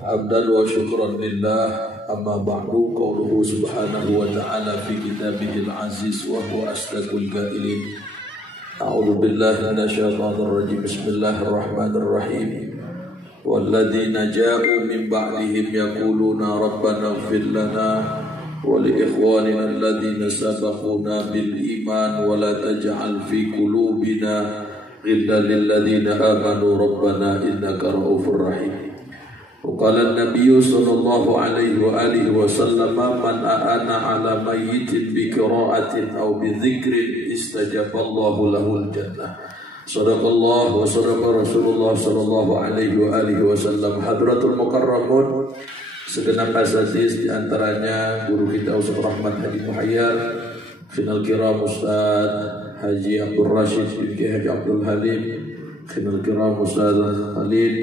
Hamdan wa syukran lillah, amma ba'du. Qauluhu subhanahu wa ta'ala fi kitabihil aziz wa huwa asdaqul qailin. A'udzu billahi minasyaitonir rajim. Bismillahirrahmanirrahim. Walladzina ja'u min ba'dihim yaquluna rabbana ighfir lana wa li ikhwanina alladzina sabaquna bil iman wa la taj'al fi qulubina ghillan lil ladzina amanu rabbana innaka ra'ufur rahim. Qala an-nabiy sallallahu alaihi wa alihi wasallam man aana ala mayyitin bi qira'atin aw bi dzikrin istajaballahu lahul jannah. Shadaqallahu wa sadaqa Rasulullah sallallahu alaihi wa alihi wasallam. Hadratul mukarramun, segenap asatidz di antaranya guru kita Ustaz Rahmat Haji Muhayyar, final kiram Ustaz Haji Abdul Rashid bin Haji Abdul Halim, final kiram Ustaz Khalid,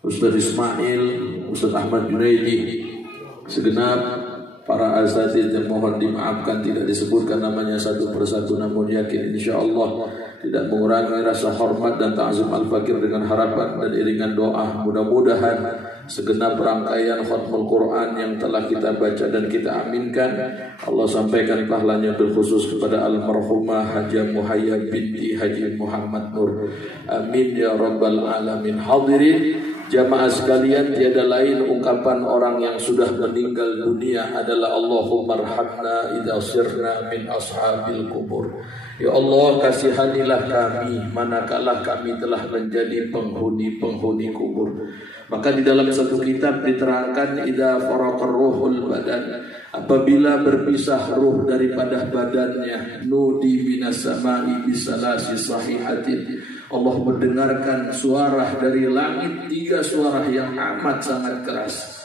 Ustaz Ismail, Ustaz Ahmad Junaidi, segenap para asatidz yang mohon dimaafkan tidak disebutkan namanya satu persatu, namun yakin insyaallah tidak mengurangi rasa hormat dan ta'zim al-fakir dengan harapan dan iringan doa mudah-mudahan segenap rangkaian khatmul Quran yang telah kita baca dan kita aminkan Allah sampaikan pahalanya berkhusus kepada almarhumah Hajah Muhayyar binti Haji Muhammad Nur. Amin ya rabbal alamin. Hadirin jamaah sekalian, tiada lain ungkapan orang yang sudah meninggal dunia adalah Allahumma arhamna idza sirna min ashabil kubur. Ya Allah, kasihanilah kami manakala kami telah menjadi penghuni-penghuni kubur. Maka di dalam satu kitab diterangkan idza faraqar ruhul badan, apabila berpisah ruh daripada badannya, nudi minas sama'i bisalasi sahihatin, Allah mendengarkan suara dari langit, 3 suara yang amat sangat keras.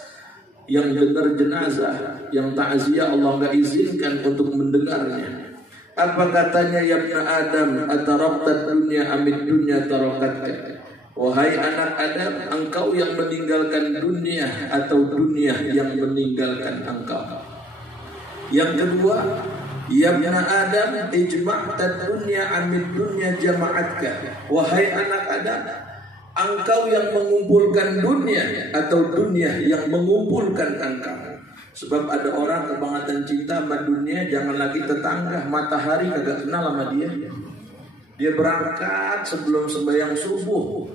Yang dengar jenazah, yang takziah Allah enggak izinkan untuk mendengarnya. Apa katanya, ya ibna Adam, ataraqtad dunya amid dunya taraqatka. Wahai anak Adam, engkau yang meninggalkan dunia atau dunia yang meninggalkan engkau. Yang kedua, ya ibna Adam, ijma'tad dunya amid dunya jama'atka. Wahai anak Adam, engkau yang mengumpulkan dunia atau dunia yang mengumpulkan engkau. Sebab ada orang kebangetan cinta sama dunia, jangan lagi tetangga, matahari kagak kenal sama dia. Dia berangkat sebelum sembahyang subuh.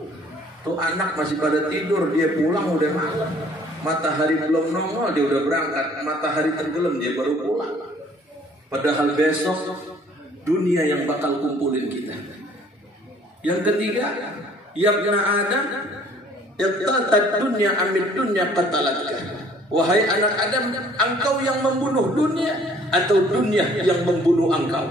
Tuh anak masih pada tidur, dia pulang udah malam. Matahari belum nongol dia udah berangkat, matahari tenggelam dia baru pulang. Padahal besok dunia yang bakal kumpulin kita. Yang ketiga, ya ibna Adam, iqtatat dunya amid dunya qatalatka. Wahai anak Adam, engkau yang membunuh dunia atau dunia yang membunuh engkau.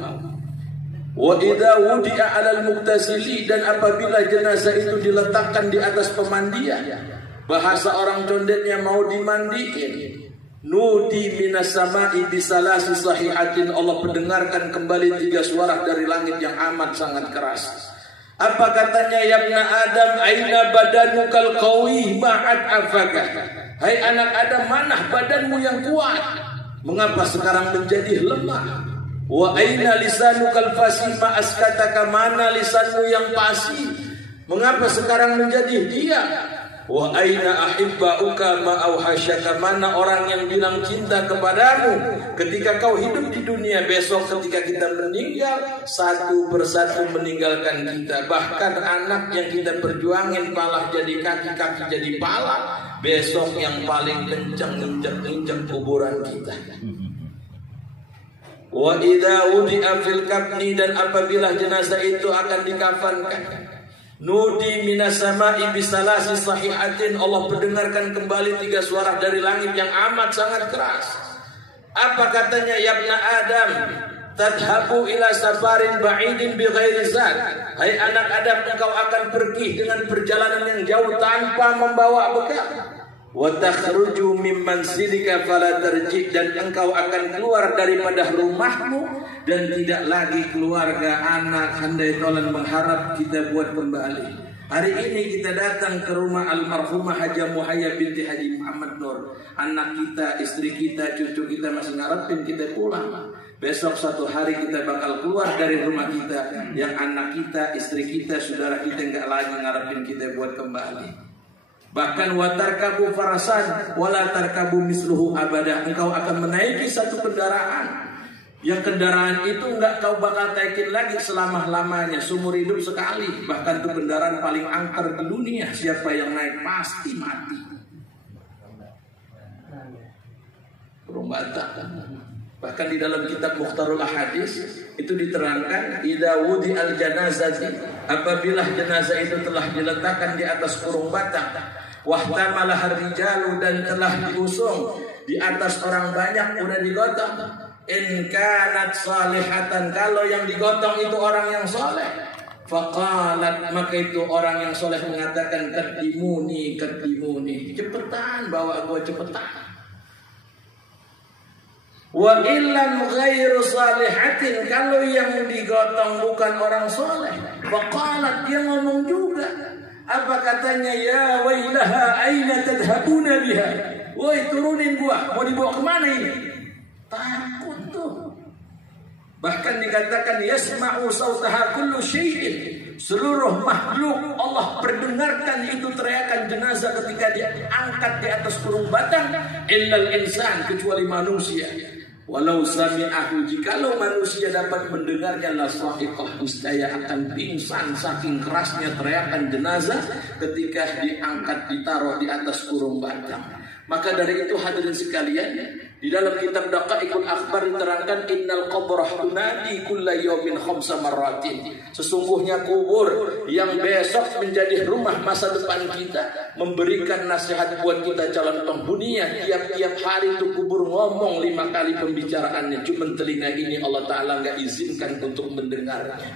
Wa idza wudi'a 'alal muktasili, dan apabila jenazah itu diletakkan di atas pemandian, bahasa orang condetnya mau dimandiin, nudi minas sama'i bisalasi sahihatin, Allah mendengarkan kembali 3 suara dari langit yang amat sangat keras. Apa katanya, ya ibna Adam, aina badanukal qawi ma'at afaka. Hai anak Adam, mana badanmu yang kuat? Mengapa sekarang menjadi lemah? Wa aina lisanukal fasih ma'askataka, mana lisanmu yang fasih? Mengapa sekarang menjadi diam? Wa aina ahibbauka ma'auhasyaka, mana orang yang bilang cinta kepadamu ketika kau hidup di dunia? Besok ketika kita meninggal, satu persatu meninggalkan kita. Bahkan anak yang kita perjuangin pala jadi kaki, kaki jadi pala, besok yang paling kencang injak-injak kuburan kita. Wa idza wudi'a fil kafni, dan apabila jenazah itu akan dikafankan, nudi minas sama'i bisalasi sahihatin, Allah mendengarkan kembali 3 suara dari langit yang amat sangat keras. Apa katanya, ya ibna Adam, tadhabu ila safarin ba'idin bi ghairi zad. Hai anak Adam, engkau akan pergi dengan perjalanan yang jauh tanpa membawa bekal. Wa takhruju mim manzilika fala tarji', dan engkau akan keluar daripada rumahmu dan tidak lagi keluarga, anak, handai tolan mengharap kita buat kembali. Hari ini kita datang ke rumah almarhumah Hajah Muhayyar binti Haji Muhammad Nur. Anak kita, istri kita, cucu kita masih ngarepin kita pulang. Besok suatu hari kita bakal keluar dari rumah kita, yang anak kita, istri kita, saudara kita nggak lagi ngarepin kita buat kembali. Bahkan watarkabu farasan wala tarkabu misluhu abada. Engkau akan menaiki satu kendaraan, yang kendaraan itu nggak kau bakal naikin lagi selama-lamanya, seumur hidup sekali. Bahkan itu kendaraan paling angker di dunia, siapa yang naik pasti mati. Burung batak. Bahkan di dalam kitab Mukhtarul Ahadits itu diterangkan, idza wudi al janazati, apabila jenazah itu telah diletakkan di atas kurung batang, wahtamalah rijalu, dan telah diusung di atas orang banyak, udah digotong, in kanat salihatan, kalau yang digotong itu orang yang soleh, faqalat, maka itu orang yang soleh mengatakan, kedimuni, cepetan bawa gua, cepetan. Wa illam ghairu salihatin, kalau yang digotong bukan orang soleh, faqalat, dia ngomong juga, apa katanya, ya wailaha aina tadhabuna biha, woi turunin gua, mau dibawa kemana ini? Takut tuh. Bahkan dikatakan yasma'u sautaha kullu syai'in, seluruh makhluk Allah perdengarkan itu teriakan jenazah ketika diangkat di atas kurung batang, illal insan, kecuali manusia. Walau sami'ahu, jikalau manusia dapat mendengarnya, la sahiqah, niscaya akan pingsan saking kerasnya teriakan jenazah ketika diangkat, ditaruh di atas kurung batang. Maka dari itu hadirin sekalian, di dalam kitab Daqaiqul Akhbar diterangkan, innal qabrah tunadi kulla yawmin khamsa marratin. Sesungguhnya kubur yang besok menjadi rumah masa depan kita, memberikan nasihat buat kita calon penghuninya. Tiap-tiap hari itu kubur ngomong 5 kali pembicaraannya, cuma telinga ini Allah Ta'ala nggak izinkan untuk mendengarnya.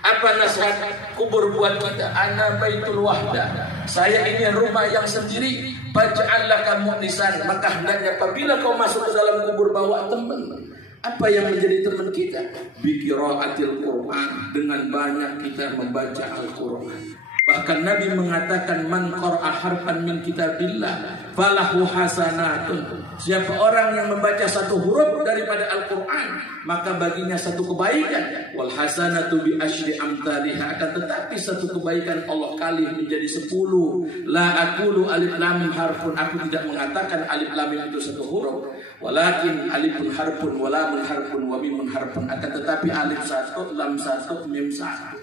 Apa nasihat kubur buat kita? Ana baitul wahda, saya ini rumah yang sendiri. Faj'al laka mu'nisan, maka hendaknya apabila kau masuk ke dalam kubur bawa teman. Apa yang menjadi teman kita? Biqiraatil Quran, dengan banyak kita membaca Al-Quran. Bahkan Nabi mengatakan, man qara'a harfan min kitabillah falahu hasanatun. Siapa orang yang membaca satu huruf daripada Al-Quran, maka baginya satu kebaikan. Wal hasanatu bi asyri amthaliha, akan tetapi satu kebaikan Allah kali menjadi 10. La aqulu alif lam mim harfun, aku tidak mengatakan alif lam mim itu satu huruf, walakin alifun harfun wa lamun harfun wa mimun harfun, akan tetapi alif satu, lam satu, mim satu.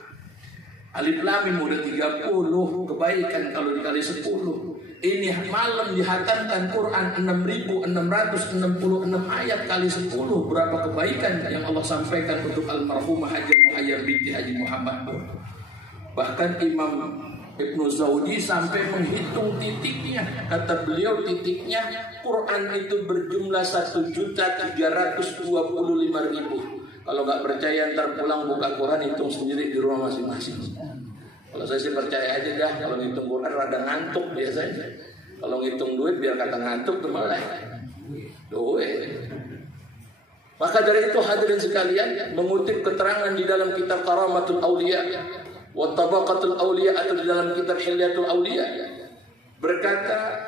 Alif lam mim udah 30 kebaikan kalau dikali 10. Ini malam dihatamkan Quran 6.666 ayat kali 10. Berapa kebaikan yang Allah sampaikan untuk almarhumah Haji Muhayyar binti Haji Muhammad. Bahkan Imam Ibnu Zawdi sampai menghitung titiknya. Kata beliau titiknya, Quran itu berjumlah 1.325.000. Kalau nggak percaya ntar pulang buka Quran, hitung sendiri di rumah masing-masing. Kalau saya sih percaya aja dah. Kalau ngitung Quran rada ngantuk biasanya. Kalau ngitung duit biar kata ngantuk tuh malah duit. Maka dari itu hadirin sekalian, mengutip keterangan di dalam kitab Karamatul Auliya wa Tabaqatul Auliya, atau di dalam kitab Hilyatul Auliya, berkata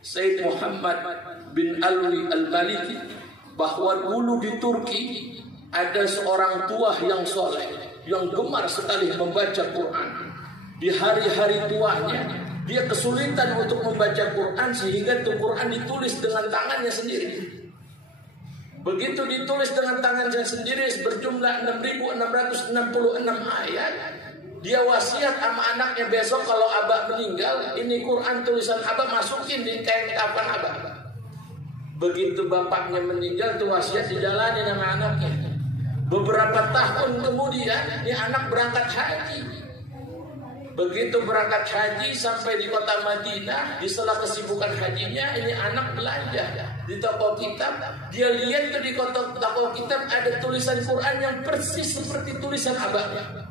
Sayyid Muhammad bin Alwi Al-Maliki bahwa dulu di Turki ada seorang tua yang soleh, yang gemar sekali membaca Quran. Di hari-hari tuanya, dia kesulitan untuk membaca Quran, sehingga itu Quran ditulis dengan tangannya sendiri. Begitu ditulis dengan tangannya sendiri berjumlah 6.666 ayat, dia wasiat sama anaknya, besok kalau abah meninggal, ini Quran tulisan abah masukin di kain kafan abah. Begitu bapaknya meninggal, itu wasiat dijalani sama anaknya. Beberapa tahun kemudian, ini anak berangkat haji. Begitu berangkat haji sampai di kota Madinah, di sela kesibukan hajinya, ini anak belanja di toko kitab. Dia lihat tuh di toko kitab ada tulisan Quran yang persis seperti tulisan abahnya.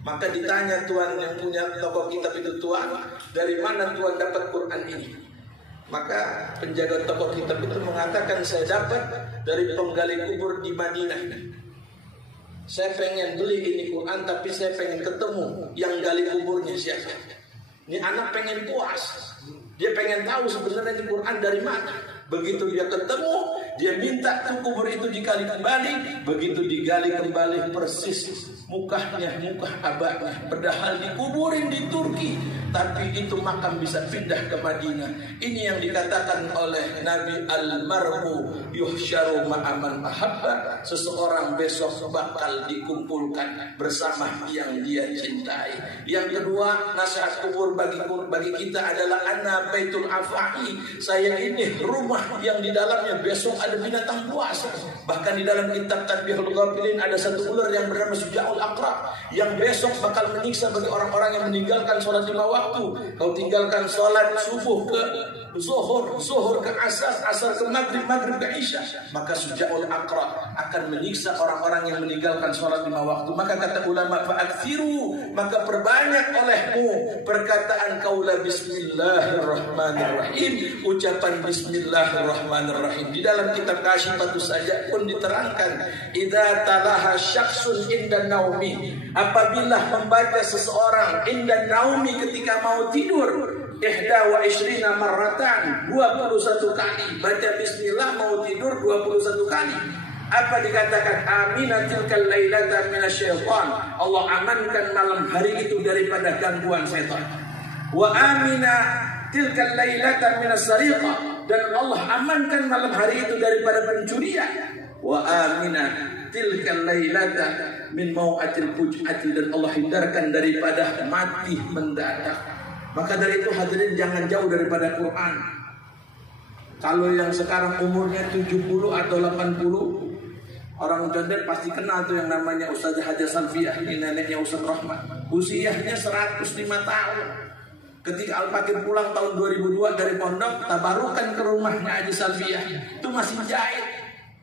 Maka ditanya tuan yang punya toko kitab itu, tuan, dari mana tuan dapat Quran ini? Maka penjaga toko kitab itu mengatakan, saya dapat dari penggali kubur di Madinah. Saya pengen beli ini Quran, tapi saya pengen ketemu yang gali kuburnya siapa. Ini anak pengen puas, Dia pengen tahu sebenarnya di Quran dari mana. Begitu dia ketemu, dia minta tuh kubur itu digali kembali. Begitu digali kembali persis mukanya, muka abahnya. Padahal dikuburin di Turki, tapi itu makam bisa pindah ke Madinah. Ini yang dikatakan oleh Nabi, al-mar'u yuhsyaru ma'aman ahabba. Seseorang besok bakal dikumpulkan bersama yang dia cintai. Yang kedua, nasihat kubur bagi kita adalah ana baitul afai. Saya ini rumah yang di dalamnya besok ada binatang buas. Bahkan di dalam kitab Tadbihul Ghafilin ada satu ular yang bernama Sujaul Aqra, yang besok bakal menyiksa bagi orang-orang yang meninggalkan sholat 5 waktu. Kau tinggalkan sholat subuh ke zuhur ke asar ke maghrib ke isya, maka Sujaul Aqra akan menyiksa orang-orang yang meninggalkan sholat 5 waktu. Maka kata ulama, fa'aksiru, maka perbanyak olehmu perkataan qaula bismillahirrahmanirrahim, ucapan bismillahirrahmanirrahim. Di dalam kitab Kasyifatus Saja pun diterangkan, idza talaha syakhsun inda naumi, apabila membaca seseorang inda naumi ketika mau tidur, ihda wa ishrina marratan, 21 kali baca bismillah mau tidur 21 kali. Apa dikatakan? Aminatilkal lailata minasyaitan, Allah amankan malam hari itu daripada gangguan setan. Wa amina tilkal lailata minasariqah, dan Allah amankan malam hari itu daripada pencurian. Wa amina tilkal lailata min mau'atil fuj'ati, dan Allah hindarkan daripada mati mendadak. Maka dari itu hadirin, jangan jauh daripada Quran. Kalau yang sekarang umurnya 70 atau 80, orang condet pasti kenal tuh yang namanya Ustazah Haja Salfiah. Ini neneknya Ustaz Rahmat, usianya 105 tahun. Ketika Al-Fakir pulang tahun 2002 dari pondok, tabarukan ke rumahnya Haji Salfiah, itu masih jahit.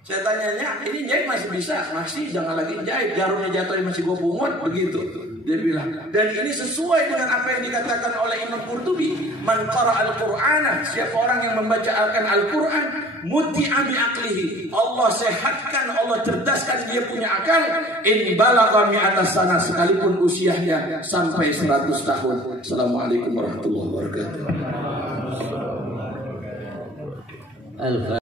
Saya tanyanya, ini jahit masih bisa? Masih, jangan lagi jahit, jarumnya jatuh masih gue pungut, begitu dia bilang. Dan ini sesuai dengan apa yang dikatakan oleh Imam Qurtubi, man qara al-Qur'ana, siapa orang yang membaca Al-Quran, muti'a bi aqlihi, Allah sehatkan, Allah cerdaskan dia punya akal, in balagha mi'ata sana, sekalipun usianya sampai 100 tahun. Assalamualaikum warahmatullahi wabarakatuh.